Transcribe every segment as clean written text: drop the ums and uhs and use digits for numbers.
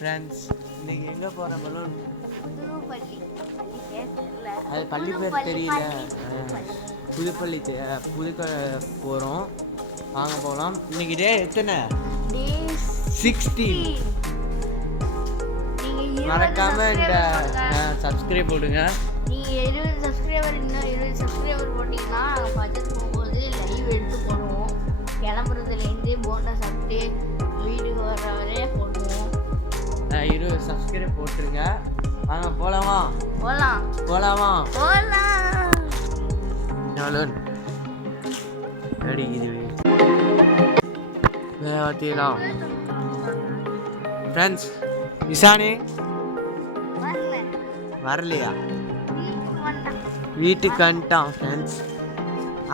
Friends இன்னைக்கு எங்கே போகிறோம் பலூன்? அது பள்ளி பேர் தெரியல. புதுப்பள்ளி போகிறோம். வாங்க போகலாம். இன்னைக்கு டே எத்தனை? 16. மறக்காம இந்த சப்ஸ்கிரைப் போடுங்க. நீங்கள் 20 சப்ஸ்கிரைபர் இன்னும் 20 சப்ஸ்கிரைபர் போட்டிங்கன்னா நாங்கள் பட்ஜெட் போகும்போது லைவ் எடுத்து போடுவோம். கிளம்புறதுலேருந்து போண்டா சாப்பிட்டு வீட்டுக்கு வர்றவரே போடுவோம். 20 சப்ஸ்கிரைப் போட்டுருங்க. வாங்க போகலாமா? போகலாமா? ரெடி இதுவே பார்த்தீங்களா ஃப்ரெண்ட்ஸ்? இசானி வரலையா? வீட்டுக்கு வந்துட்டான் ஃப்ரெண்ட்ஸ்.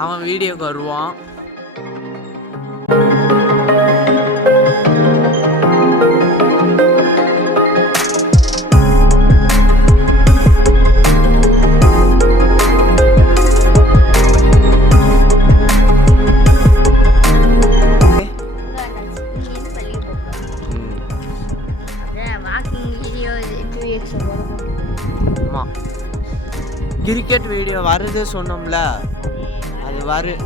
அவன் வீடியோக்கு வருவான். கிரிக்கெட் வீடியோ வருது சொன்னோம்ல, அது வரும்.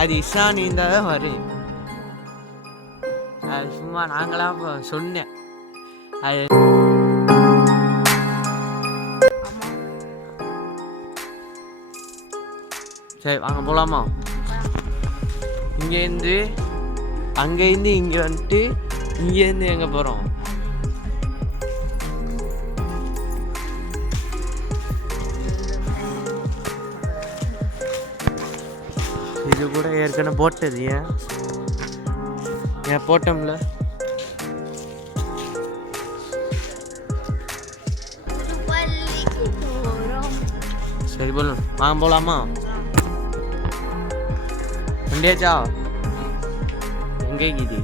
அது இசானி இருந்தால் வரும். அது சும்மா நாங்களாம் சொன்னேன். அது சரி வாங்க போகலாமா? இங்கேருந்து அங்கேருந்து இங்கே வந்துட்டு இங்கேருந்து எங்கே போகிறோம்? இது கூட ஏற்கனவே போட்டது. ஏன் போட்டோம்ல? சரி போலும். வாங்க போகலாமா? வண்டியாச்சா? எங்கே இது?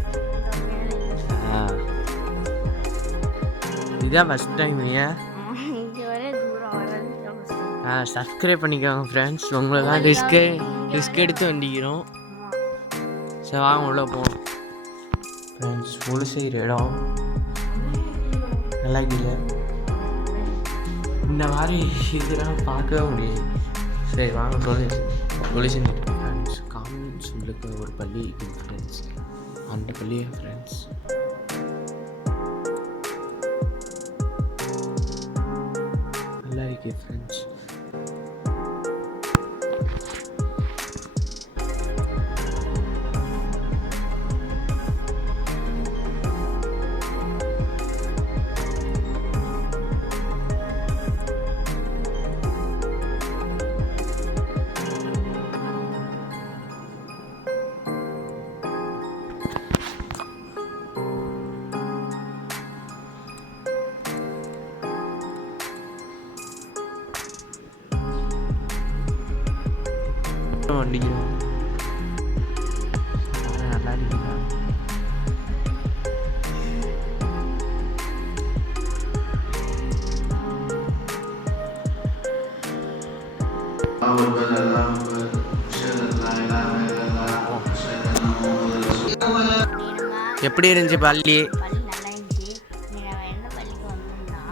இதுதான் ஃபஸ்ட் டைம். சப்ஸ்கிரைப் பண்ணிக்கோங்க ஃப்ரெண்ட்ஸ். உங்களை தான் ரிஸ்க் எடுத்து வண்டிக்கிறோம். சரி வாங்க உள்ளே போவோம் ஃப்ரெண்ட்ஸ். முழு செய்கிற இடம் நல்லா இல்லை. இந்த மாதிரி இதெல்லாம் பார்க்கவே முடியாது. சரி வாங்க சொல்லி செஞ்சுட்டு ஃப்ரெண்ட்ஸ். காமன் சொல்லுக்கு ஒரு பள்ளி இருக்குது ஃப்ரெண்ட்ஸ். அந்த பள்ளியே ஃப்ரெண்ட்ஸ் நல்லா இருக்கு ஃப்ரெண்ட்ஸ். வண்டிக்கிறோம். நல்லா இருக்குங்களா? எப்படி இருந்துச்சு பள்ளி? நல்லா இருந்துச்சு. நீங்கள் எந்த பள்ளிக்கு வந்தோம்னா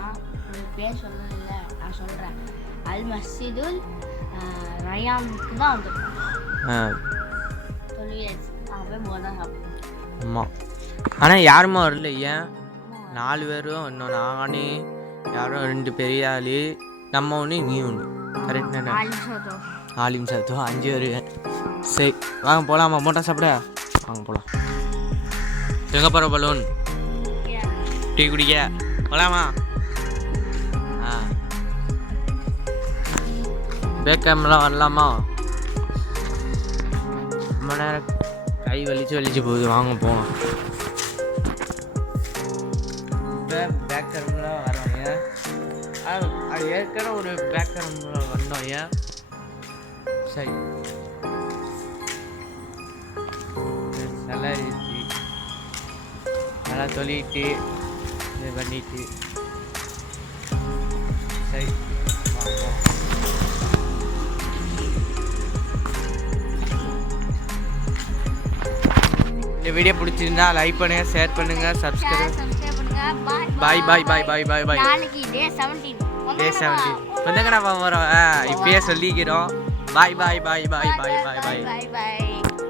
உங்களுக்கு பேர் சொல்லல, நான் சொல்கிறேன். அல் மஸ்ஜிதுல் ரயானுக்கு தான் வந்துருக்கோம். ஆமாம். ஆனால் யாருமா வரல. ஏன் 4 பேரும் இன்னும் நானே யாரும் 2 பெரிய ஆள், நம்ம ஒன்று நீ ஒன்று. கரெக்ட் தானே? 4 நிமிஷம் 5 வருவேன். சரி வாங்க போகலாமா? மோட்டா சாப்பிட வாங்க போகலாம். எங்கே போகிற பலூன்? டீ குடிக்க போகலாமா? பேக்கம்லாம் வரலாமா? ரொம்ப நேரம் கை வலிச்சு போகுது. வாங்க போகலாம். இப்போ பேக்கம்லாம் வரோம். அது ஏற்கனவே ஒரு பேக்கம்லாம் வந்தோம். சரி நல்லா இருந்துச்சு. நல்லா சொல்லிட்டு இது பண்ணிட்டு சரி இந்த வீடியோ பிடிச்சிருந்தா லைக் பண்ணுங்க, ஷேர் பண்ணுங்க, சப்ஸ்கிரைப் பண்ணுங்க. பாய் பாய் பாய் பாய் பாய் பாய். நாளைக்கு டே 17 டே 17 கொஞ்சம் வரோம். இப்பயே சொல்லிக்கிறோம். பாய் பாய் பாய் பாய் பாய் பாய் பாய். பாய் பாய்.